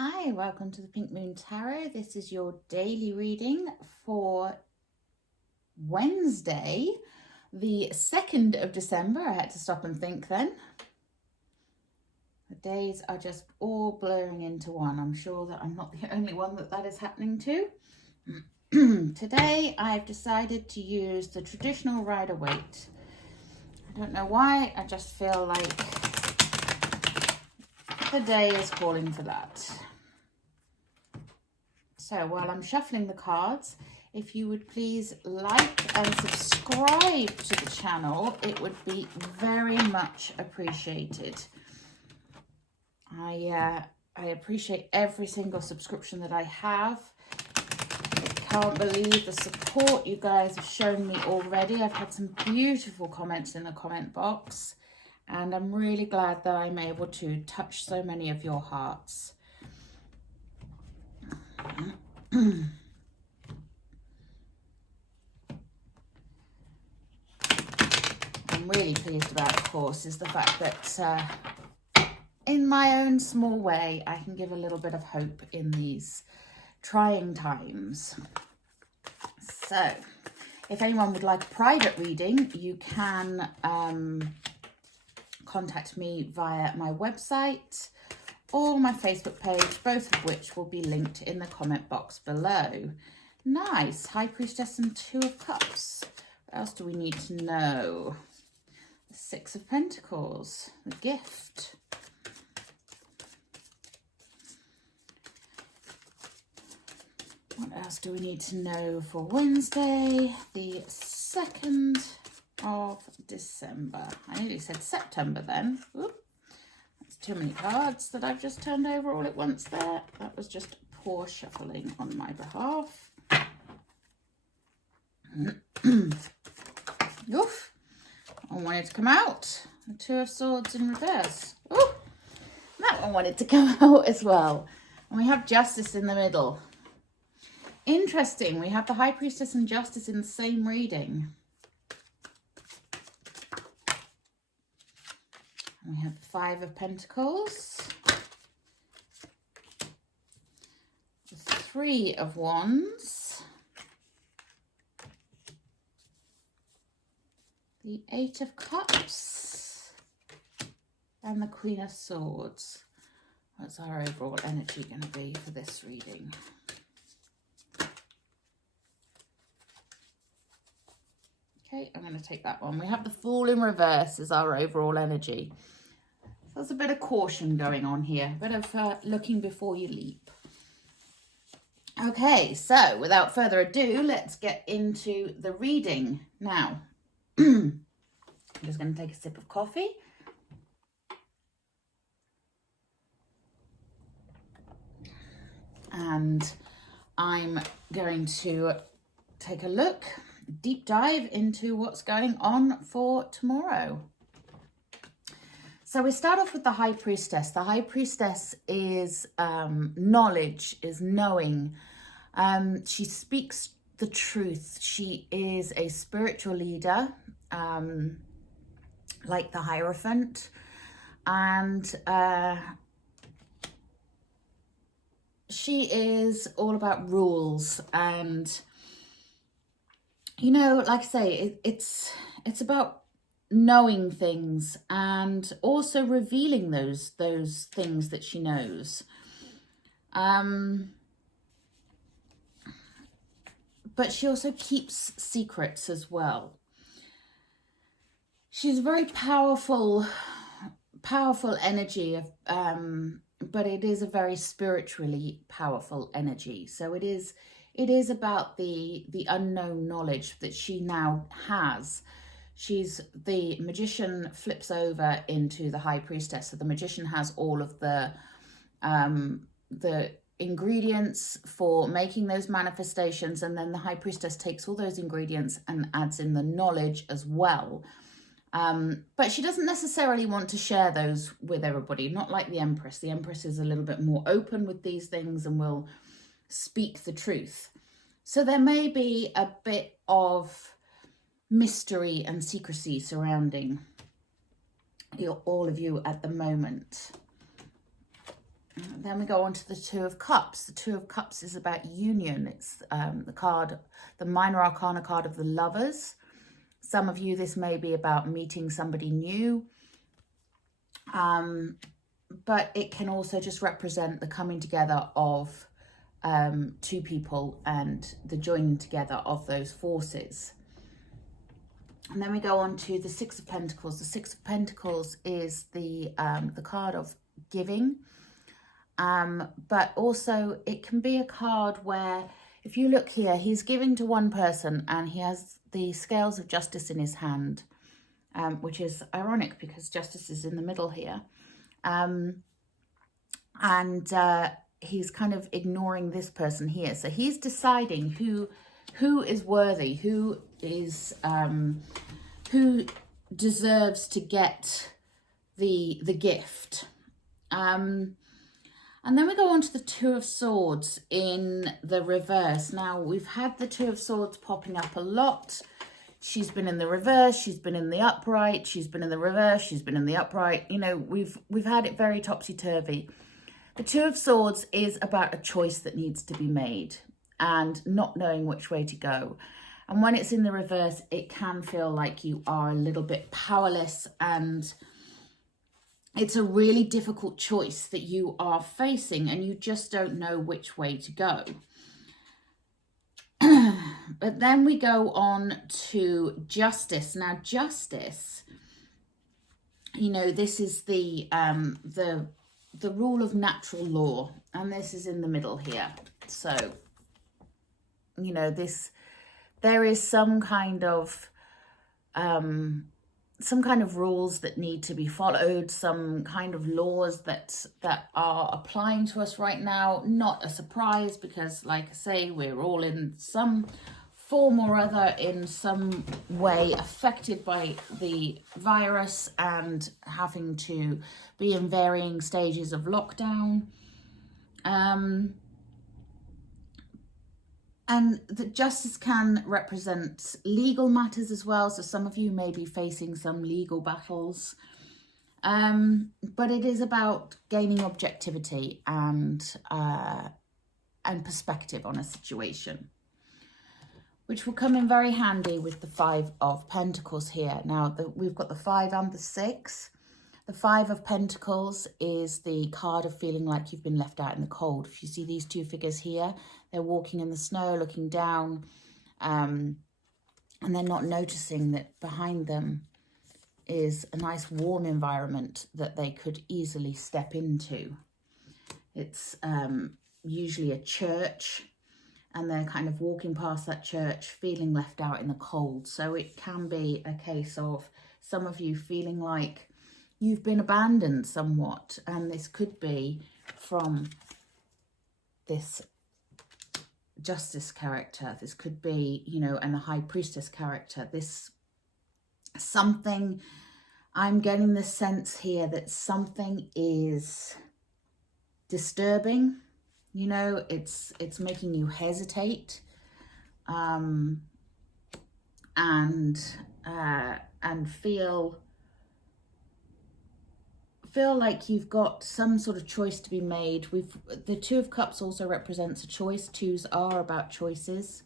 Hi, welcome to the Pink Moon Tarot. This is your daily reading for Wednesday, the 2nd of December. I had to stop and think then. The days are just all blurring into one. I'm sure that I'm not the only one that is happening to. Today, I've decided to use the traditional Rider-Waite. I don't know why, I just feel like the day is calling for that. So while I'm shuffling the cards, if you would please like and subscribe to the channel, it would be very much appreciated. I appreciate every single subscription that I have. I can't believe the support you guys have shown me already. I've had some beautiful comments in the comment box, and I'm really glad that I'm able to touch so many of your hearts. I'm really pleased about, of course, is the fact that in my own small way, I can give a little bit of hope in these trying times. So, if anyone would like a private reading, you can contact me via my website or my Facebook page, both of which will be linked in the comment box below. Nice. High Priestess and Two of Cups. What else do we need to know? The Six of Pentacles, the gift. What else do we need to know for Wednesday, the 2nd of December? I nearly said September then. Oop. That's too many cards that I've just turned over all at once there. That was just poor shuffling on my behalf. Oof. I wanted to come out. The Two of Swords in reverse. Ooh. That one wanted to come out as well. And we have Justice in the middle. Interesting, we have the High Priestess and Justice in the same reading. And we have the Five of Pentacles, the Three of Wands, the Eight of Cups, and the Queen of Swords. What's our overall energy going to be for this reading? Okay, I'm going to take that one. We have the Fool in reverse as our overall energy. So there's a bit of caution going on here, a bit of looking before you leap. Okay, so without further ado, let's get into the reading now. I'm just going to take a sip of coffee. And I'm going to take a look, deep dive into what's going on for tomorrow. So we start off with the High Priestess. The High Priestess is knowledge, is knowing. She speaks the truth. She is a spiritual leader, like the Hierophant. And she is all about rules. And, you know, like I say, it's about knowing things and also revealing those things that she knows. But she also keeps secrets as well. She's a very powerful energy of, but it is a very spiritually powerful energy. So it is about the unknown knowledge that she now has. She's the Magician flips over into the High Priestess. So the Magician has all of the ingredients for making those manifestations, and then the High Priestess takes all those ingredients and adds in the knowledge as well. But she doesn't necessarily want to share those with everybody, not like the Empress. The Empress is a little bit more open with these things and will speak the truth. So there may be a bit of mystery and secrecy surrounding all of you at the moment. Then we go on to the Two of Cups. The Two of Cups is about union. It's the minor arcana card of the Lovers. Some of you, this may be about meeting somebody new. But it can also just represent the coming together of two people and the joining together of those forces. And then we go on to the Six of Pentacles. The Six of Pentacles is the card of giving. But also it can be a card where, if you look here, he's giving to one person and he has the scales of justice in his hand, which is ironic because justice is in the middle here. He's kind of ignoring this person here. So he's deciding who is worthy, who deserves to get the gift. And then we go on to the Two of Swords in the reverse. Now, we've had the Two of Swords popping up a lot. She's been in the reverse, she's been in the upright, she's been in the reverse, she's been in the upright. You know, we've had it very topsy-turvy. The Two of Swords is about a choice that needs to be made and not knowing which way to go. And when it's in the reverse, it can feel like you are a little bit powerless, and it's a really difficult choice that you are facing and you just don't know which way to go. But then we go on to Justice. Now, Justice, you know, this is the rule of natural law, and this is in the middle here. So, you know, there is some kind of rules that need to be followed, some kind of laws that are applying to us right now. Not a surprise because, like I say, we're all in some form or other, in some way affected by the virus and having to be in varying stages of lockdown. And the justice can represent legal matters as well. So some of you may be facing some legal battles. But it is about gaining objectivity and perspective on a situation, which will come in very handy with the Five of Pentacles here. Now, we've got the 5 and the 6. The 5 of Pentacles is the card of feeling like you've been left out in the cold. If you see these two figures here, they're walking in the snow, looking down, and they're not noticing that behind them is a nice warm environment that they could easily step into. It's usually a church, and they're kind of walking past that church, feeling left out in the cold. So it can be a case of some of you feeling like you've been abandoned somewhat, and this could be from this Justice character. This could be, you know, and the High Priestess character. This something, I'm getting the sense here that something is disturbing. You know, it's making you hesitate, and feel like you've got some sort of choice to be made. The Two of Cups also represents a choice. Twos are about choices.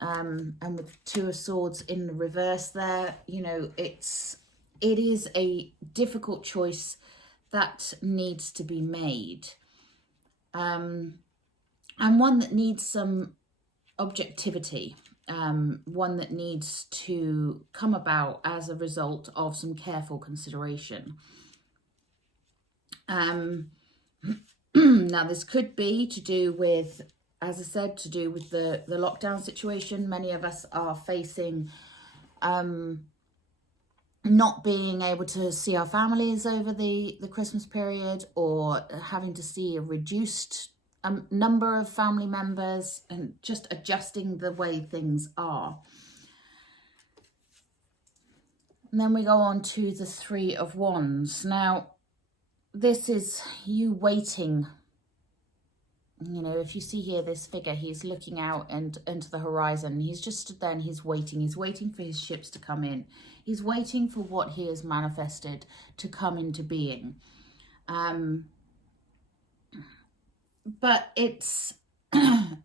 And with Two of Swords in the reverse there, you know, it is a difficult choice that needs to be made. And one that needs some objectivity. One that needs to come about as a result of some careful consideration. Now, this could be to do with, as I said, to do with the lockdown situation. Many of us are facing not being able to see our families over the Christmas period, or having to see a reduced number of family members, and just adjusting the way things are. And then we go on to the Three of Wands. Now, this is you waiting. You know, if you see here this figure, he's looking out and into the horizon. He's just stood there and he's waiting. He's waiting for his ships to come in. He's waiting for what he has manifested to come into being. but it's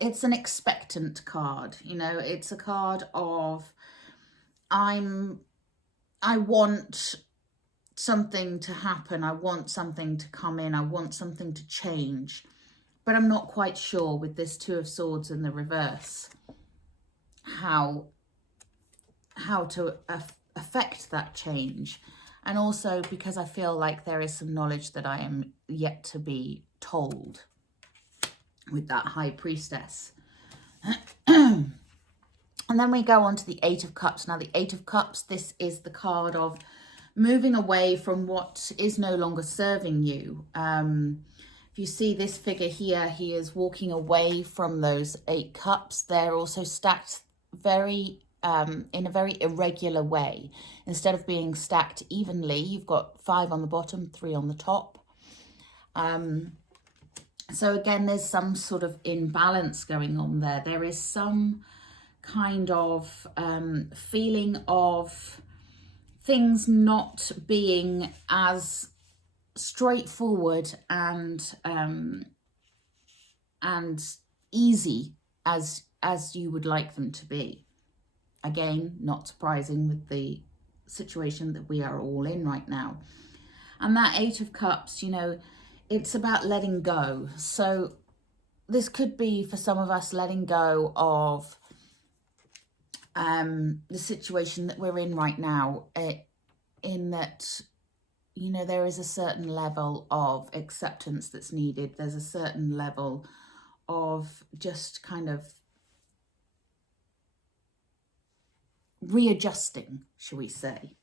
it's an expectant card, you know. It's a card of I want something to happen, I want something to come in, I want something to change, but I'm not quite sure with this Two of Swords in the reverse how to affect that change. And also because I feel like there is some knowledge that I am yet to be told with that High Priestess. And then we go on to the Eight of Cups. Now the Eight of Cups, this is the card of moving away from what is no longer serving you. If you see this figure here, he is walking away from those 8 cups. They're also stacked very in a very irregular way. Instead of being stacked evenly, you've got 5 on the bottom, 3 on the top. So again, there's some sort of imbalance going on there. There is some kind of feeling of things not being as straightforward and easy as you would like them to be. Again, not surprising with the situation that we are all in right now. And that Eight of Cups, you know, it's about letting go. So this could be for some of us letting go of the situation that we're in right now, in that, you know, there is a certain level of acceptance that's needed. There's a certain level of just kind of readjusting, shall we say.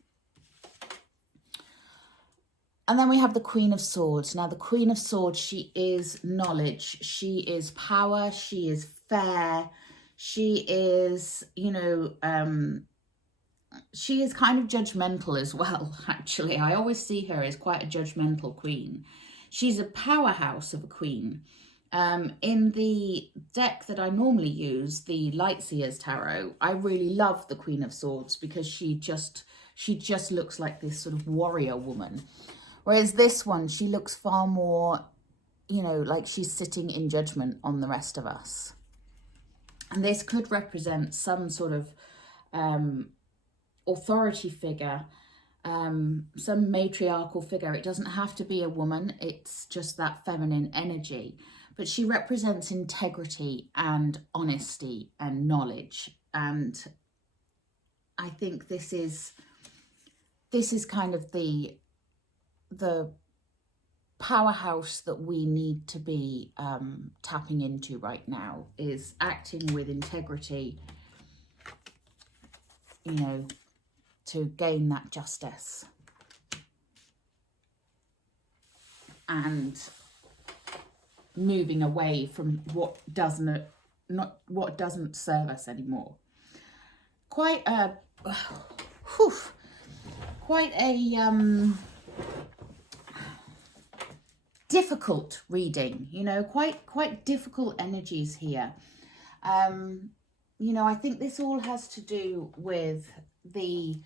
And then we have the Queen of Swords. Now the Queen of Swords, she is knowledge, she is power, she is fair, she is, you know, she is kind of judgmental as well, actually. I always see her as quite a judgmental queen. She's a powerhouse of a queen. In the deck that I normally use, the Lightseers Tarot, I really love the Queen of Swords because she just looks like this sort of warrior woman. Whereas this one, she looks far more, you know, like she's sitting in judgment on the rest of us. And this could represent some sort of authority figure, some matriarchal figure. It doesn't have to be a woman, it's just that feminine energy. But she represents integrity and honesty and knowledge. And I think this is kind of the powerhouse that we need to be tapping into right now, is acting with integrity, you know, to gain that justice. And moving away from what doesn't serve us anymore. Quite a difficult reading, you know, quite difficult energies here. You know, I think this all has to do with the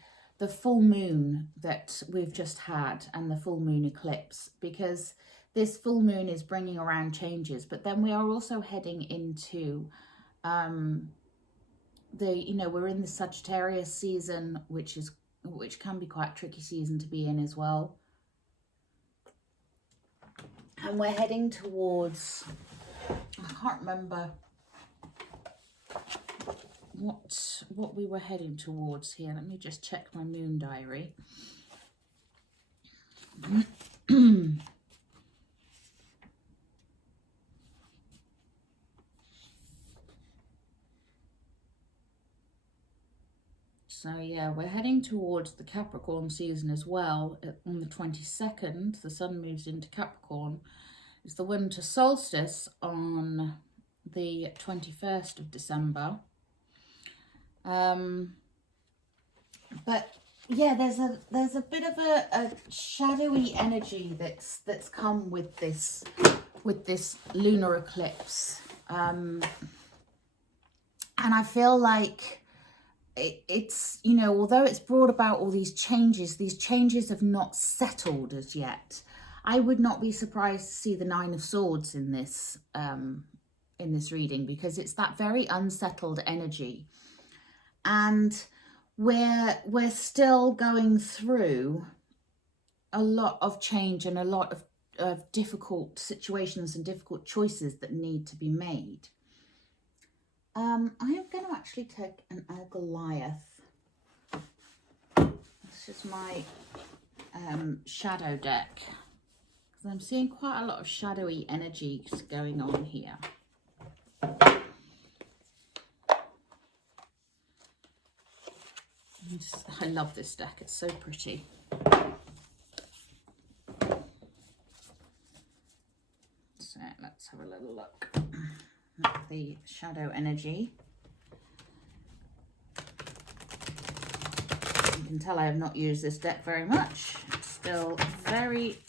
full moon that we've just had and the full moon eclipse, because this full moon is bringing around changes, but then we are also heading into you know, we're in the Sagittarius season, which can be quite a tricky season to be in as well. And we're heading towards, I can't remember what we were heading towards here. Let me just check my moon diary. So yeah, we're heading towards the Capricorn season as well. On the 22nd, the sun moves into Capricorn. It's the winter solstice on the 21st of December. But yeah, there's a bit of a shadowy energy that's come with this lunar eclipse. And I feel like it's, you know, although it's brought about all these changes have not settled as yet. I would not be surprised to see the Nine of Swords in this reading, because it's that very unsettled energy, and we're still going through a lot of change and a lot of difficult situations and difficult choices that need to be made. I am going to actually take an Goliath. This is my shadow deck, because I'm seeing quite a lot of shadowy energies going on here. I love this deck, it's so pretty. So let's have a little look at the shadow energy. You can tell I have not used this deck very much. It's still very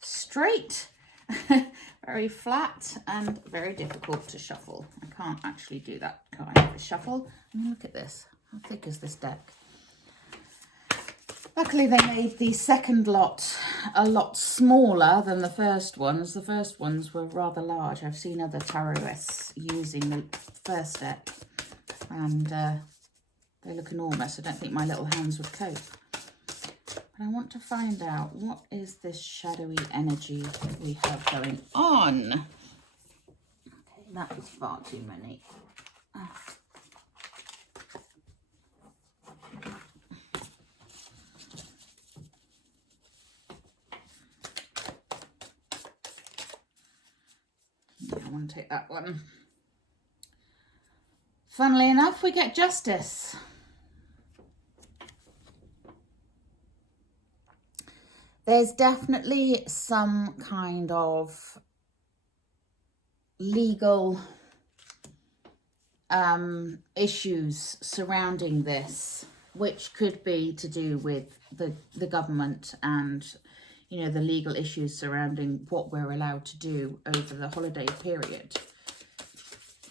straight, very flat, and very difficult to shuffle. I can't actually do that kind of a shuffle. I mean, look at this. How thick is this deck? Luckily, they made the second lot a lot smaller than the first ones. The first ones were rather large. I've seen other tarotists using the first deck, and they look enormous. I don't think my little hands would cope. But I want to find out, what is this shadowy energy we have going on? Okay, that was far too many. I want to take that one. Funnily enough, we get justice. There's definitely some kind of legal issues surrounding this, which could be to do with the government and, you know, the legal issues surrounding what we're allowed to do over the holiday period,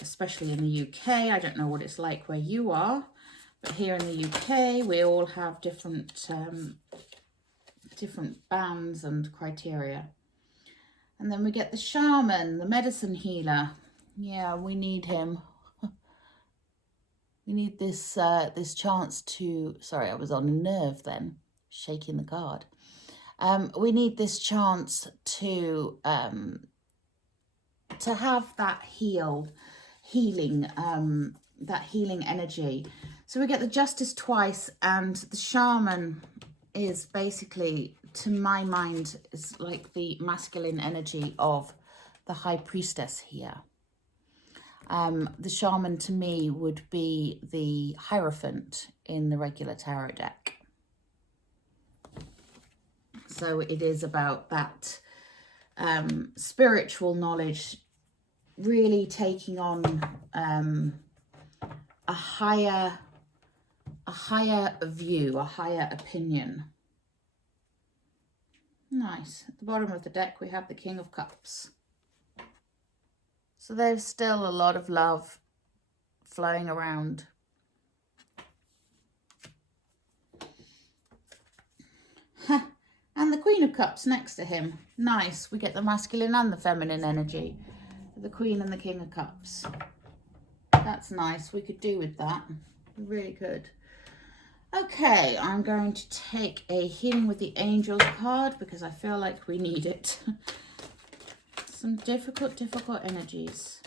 especially in the UK. I don't know what it's like where you are, but here in the UK, we all have different bans and criteria. And then we get the shaman, the medicine healer. Yeah, we need him. We need this this chance to, sorry, I was on a nerve then, shaking the card. We need this chance to have that healing energy. So we get the justice twice, and the shaman is basically, to my mind, is like the masculine energy of the high priestess here. The shaman to me would be the Hierophant in the regular tarot deck. So it is about that spiritual knowledge, really taking on a higher view, a higher opinion. Nice. At the bottom of the deck, we have the King of Cups. So there's still a lot of love flowing around. And the Queen of Cups next to him. Nice. We get the masculine and the feminine energy. The Queen and the King of Cups. That's nice. We could do with that. We really could. Okay, I'm going to take a Healing with the Angels card because I feel like we need it. Some difficult energies.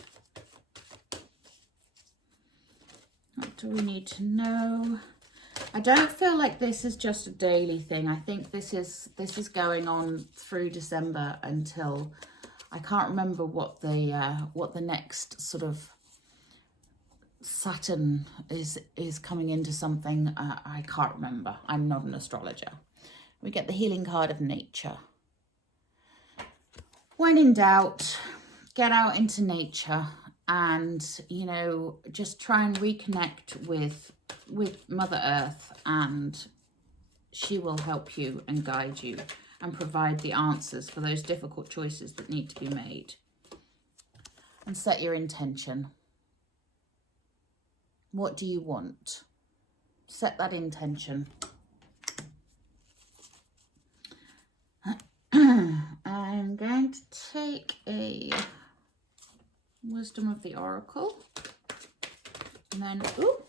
What do we need to know? I don't feel like this is just a daily thing. I think this is going on through December until, I can't remember what the next sort of Saturn is coming into something. I can't remember. I'm not an astrologer. We get the healing card of nature. When in doubt, get out into nature and, you know, just try and reconnect with Mother Earth, and she will help you and guide you and provide the answers for those difficult choices that need to be made. And set your intention. What do you want? Set that intention. I'm going to take a Wisdom of the Oracle. And then, ooh,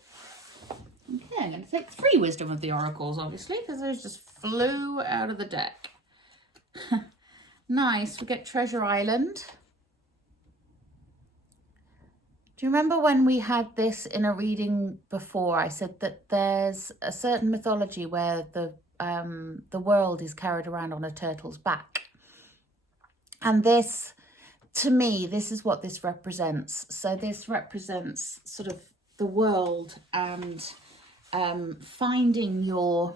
okay, I'm going to take 3 Wisdom of the Oracles, obviously, because those just flew out of the deck. Nice, we get Treasure Island. Do you remember when we had this in a reading before? I said that there's a certain mythology where the world is carried around on a turtle's back. And this, to me, this is what this represents. So this represents sort of the world and finding your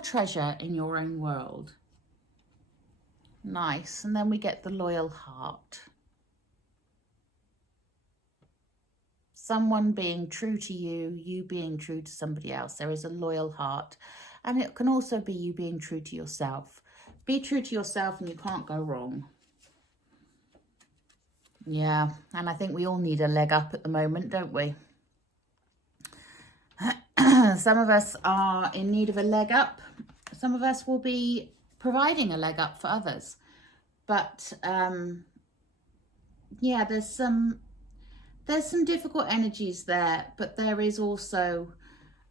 treasure in your own world. Nice. And then we get the Loyal Heart. Someone being true to you, you being true to somebody else. There is a loyal heart. And it can also be you being true to yourself. Be true to yourself and you can't go wrong. Yeah, and I think we all need a leg up at the moment, don't we? Some of us are in need of a leg up. Some of us will be providing a leg up for others. But yeah, there's some difficult energies there, but there is also,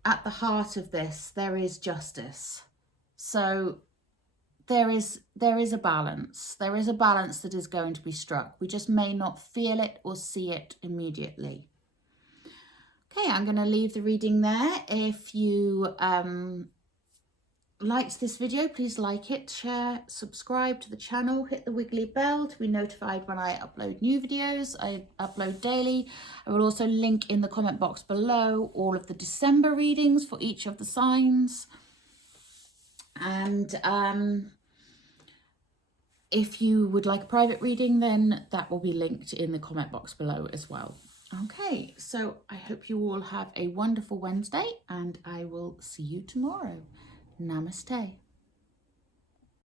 at the heart of this, there is justice. So there is a balance. There is a balance that is going to be struck. We just may not feel it or see it immediately. Okay, I'm going to leave the reading there. If you liked this video, please like it, share, subscribe to the channel, hit the wiggly bell to be notified when I upload new videos. I upload daily. I will also link in the comment box below all of the December readings for each of the signs. And if you would like a private reading, then that will be linked in the comment box below as well. Okay, so I hope you all have a wonderful Wednesday and I will see you tomorrow. Namaste.